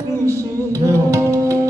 Krishna.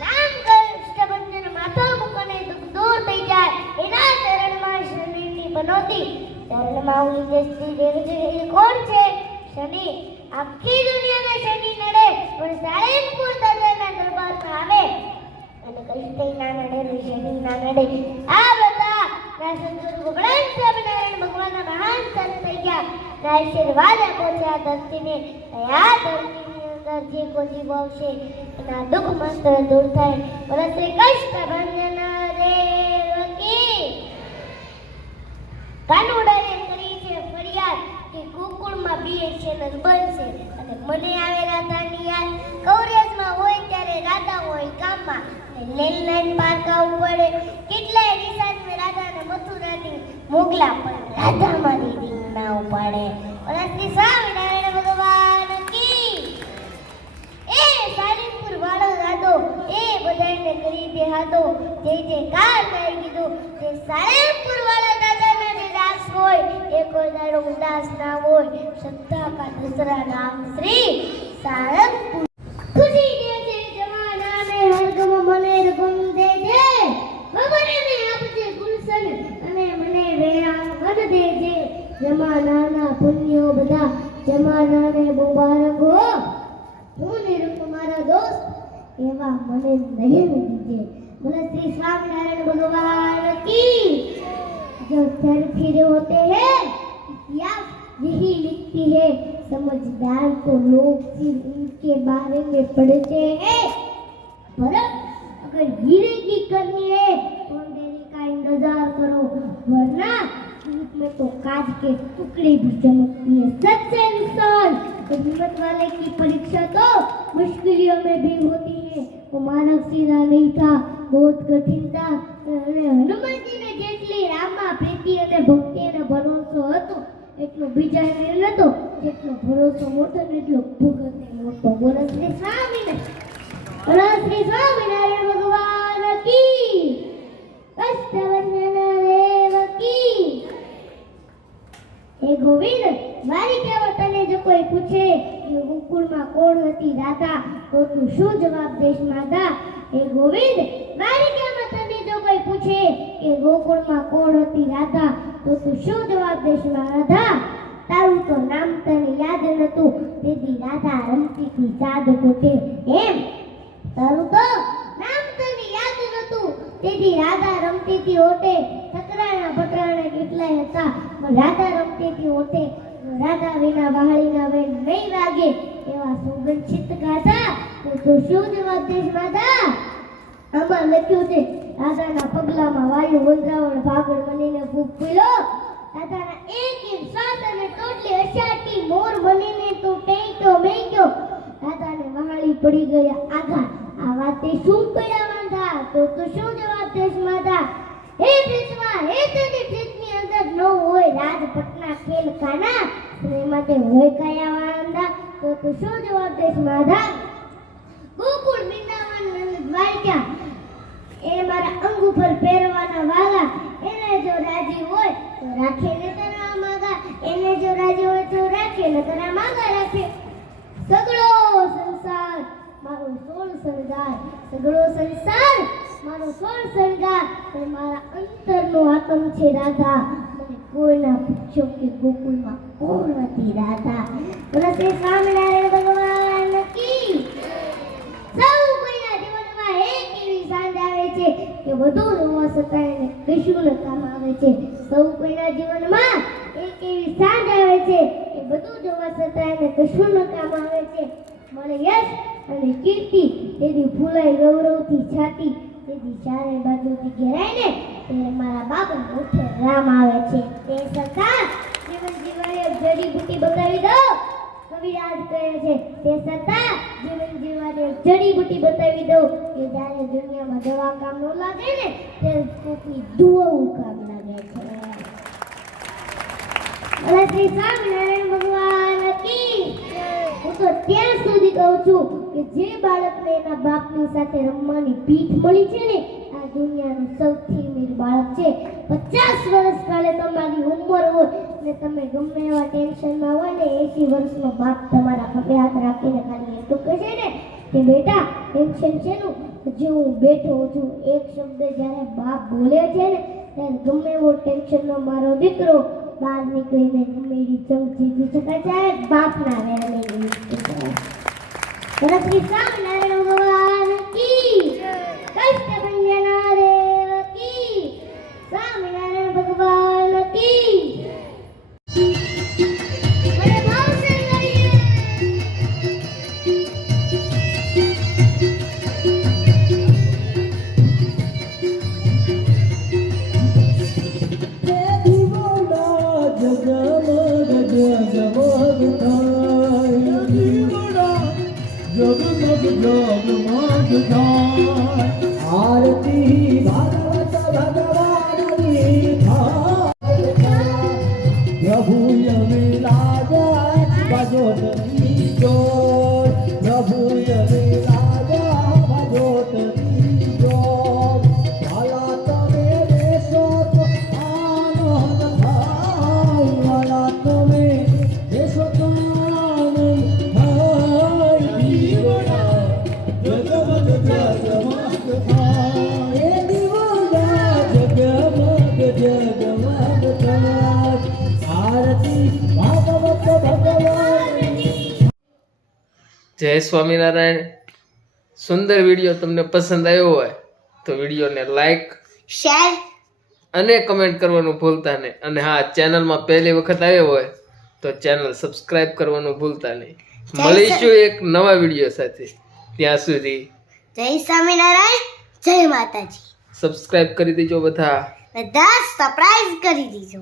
નામ. કષ્ટભંજન માથા મૂકને દુઃખ દૂર થઈ જાય. એના ચરણમાં શનિની બનોતી. ચરણમાં હું શ્રી દેવ છે એ કોણ છે? શનિ. આખી દુનિયાને શનિ નડે, પણ સાળંગપુર દાદાના દરબારમાં આવે. અને કષ્ટઈ ના નડે શનિ ના નડે. આ બધા ના સંતોષ ભગવાન સ્વામિનારાયણ ભગવાનના મહાન સંત થઈ ગયા. ના આશીર્વાદ આપો છે આ ધરતીને. આ ધરતીની અંદર જે કોઈ જીવ આવશે એના દુઃખ મંત્ર દૂર થાય. બોલો શ્રી કૃષ્ણ ભંજન દેવ કી કાનુડાએ કરી છે, ફરિયાદ કે ગોકુળમાં બીએ છે ને બનશે. અને મને આવે રાધાની યાદ. કવરેજમાં હોય ત્યારે રાધા હોય કામમાં લેન્ડલાઈન પાર પડે. કેટલાય રિસાર્ટમાં રાધાને મથુરાની મોકલા પણ રાધા મારી રીંગ ના ઉપાડે. ઓલા શ્રી સ્વામિનારાયણ ભગવાન કી? એ સારીપુર વાળો રાધો, એ બધાને કરી દે હાથો જે જે કાર કરી કીધું તે સારીપુર વાળા દાદાના જે દાસ હોય એ કોઈ દાડો ઉદાસ ના હોય શ્રદ્ધા કા દસરા નામ શ્રી સારંગપુર ખુશી દે છે જમાનાને હરગમ મને રગમ દે છે ભગવાનને આપજે ગુલશન અને મને વેરા વદ દે છે જમાનાના પુણ્યો બધા જમાનાને મુબારક હો હું નિરુક્ત મારા દોસ્ત એવા મને નહીં દીજે બોલે श्री स्वामीनारायण भगवान की जो चर फिर होते हैं इतिहास यही लिखती है समझदार तो लोग सिर्फ उनके बारे में पढ़ते हैं पर अगर हीरे की करनी है तो अंधेरे का इंतजार करो वरना धूप में तो कांच के टुकड़े भी चमकती है सच्चे इंसान हिम्मत वाले की परीक्षा तो मुश्किलों में भी होती है वो मानव सीधा नहीं था बहुत कठिन था અને હનુમાનજીને જેટલી રામમાં પ્રીતિ અને ભક્તિ અને ભરોસો હતો બીજા બીજાને નતો, જેટલો ભરોસો મોટો ને એટલો ભગતને મોટો બોલો શ્રી સ્વામિનારાયણ બોલો શ્રી ભગવાન કી. કષ્ટભંજન દેવ કી. હે ગોવિંદ, મારી કહેવત તને જો કોઈ પૂછે કે ગોકુળમાં કોણ હતી રાધા તો તું શું જવાબ દેશ માતા? હે ગોવિંદ, મારી કહેવત તને જો કોઈ પૂછે કે ગોકુળમાં કોણ હતી રાધા તો તું શું જવાબ દેશ રાધા તારું તો નામ તને યાદ નતું તેથી રાધા રમતી થી સાધ કોઠે એમ. તારું તો નામ તને યાદ નતું તેથી રાધા રમતી થી ઓટે ઠકરાણા પટરાણા કેટલાય હતા. પણ રાધા રમતી થી ઓટે રાધા વિના વાહળીના વેણ નહીં વાગે એવા સુગંધિત ગાતા તું શું જવાબ દેશ માતા? આમાં લખ્યું છે રાધાના પગલામાં વાયુ વંદરાવણ ભાગળ બનીને ફૂક ફૂલો રાધાના એક એક શ્વાસ અને ટોટલી અશાટી મોર બનીને તું ટેંટો મેંક્યો રાધાને વહાળી પડી ગયા આઘા આ વાતે શું પડ્યા વાંધા? તો તું શું જવાબ દેશ માતા? હે પ્રીતમા હે તેની પ્રીતની અંદર ન હોય રાજપટના ખેલ કાના. માટે હોય કયા વાળંદા તો તું શું જવાબ દેશ માધા ગોકુળ બિંદાવન દ્વારકા. એ મારા અંગ ઉપર પહેરવાના વાલા, એને જો રાજી હોય તો રાખે ને તરા માગા, એને જો રાજી હોય તો રાખે ને તરા માગા રાખે. સગળો સંસાર, મારો સોળ સરદાર સગળો સંસાર, મારો સ્વર સરદાર એ મારા અંતરનો આતમ છે રાધા. મને કોઈના પૂછો કે ગોકુળમાં કોણ હતી રાધા? એ શ્રી સ્વામિનારાયણ ભગવાન કી સૌ કોઈના જીવનમાં એક એવી સાંજ આવે છે વધુ રોવા છતાં એને ન આવે છે. સૌ કોઈના જીવનમાં એક એવી સાંજ આવે છે કે બધું જોવા છતાં એને ન આવે છે. મળે યશ અને કીર્તિ તેથી ફૂલાઈ ગૌરવથી છાતી તેથી ચારે બાજુથી ઘેરાય ને ત્યારે મારા બાબા મુઠે રામ આવે છે. તે સરકાર જીવન જીવવાની એક જડીબુટી બતાવી દો કવિરાજ કહે છે. તે છતાં જીવન જીવવાની એક જડીબુટી બતાવી દઉં કે જ્યારે દુનિયામાં દવા કામ ન લાગે ને, ત્યારે કોકની દુઆઓ કામ લાગે છે. ભલે શ્રી સ્વામિનારાયણ ભગવાન કી હું તો ત્યાં સુધી કહું છું કે જે બાળકને એના બાપની સાથે રમવાની પીઠ મળી છે ને, આ દુનિયાનું સૌથી અમીર બાળક છે. પચાસ વર્ષ કાલે તમારી ઉંમર ને તમે ગમે એવા ટેન્શનમાં હોય ને, એસી વર્ષનો બાપ તમારા ખભે હાથ રાખીને ખાલી એટલું કહેશે ને કે, બેટા, ટેન્શન છે નું? હજી હું બેઠો છું. એક શબ્દ જ્યારે બાપ બોલે છે ને, ત્યારે ગમે એવો ટેન્શનનો મારો દીકરો બહાર નીકળીને ગમે એવી ચમચી જીતી શકાય છે બાપના વેરને જીતી શકાય બોલો જગમગ જગમગ થાય આરતી ભાગવત ભગવાનની થાય પ્રભુ યમે લાજા ભજોતની જોર જય સ્વામિનારાયણ. સુંદર વીડિયો તમને પસંદ આવ્યો હોય તો વિડીયોને લાઈક શેર અને કમેન્ટ કરવાનું ભૂલતા નહીં. અને હા ચેનલમાં પહેલી વખત આવ્યો હોય તો ચેનલ સબસ્ક્રાઇબ કરવાનું ભૂલતા નહીં. મળીશું એક નવા વીડિયો સાથે. ત્યાં સુધી જય સ્વામિનારાયણ જય માતાજી. સબસ્ક્રાઇબ કરી દેજો બધા. બધા સરપ્રાઈઝ કરી દીધો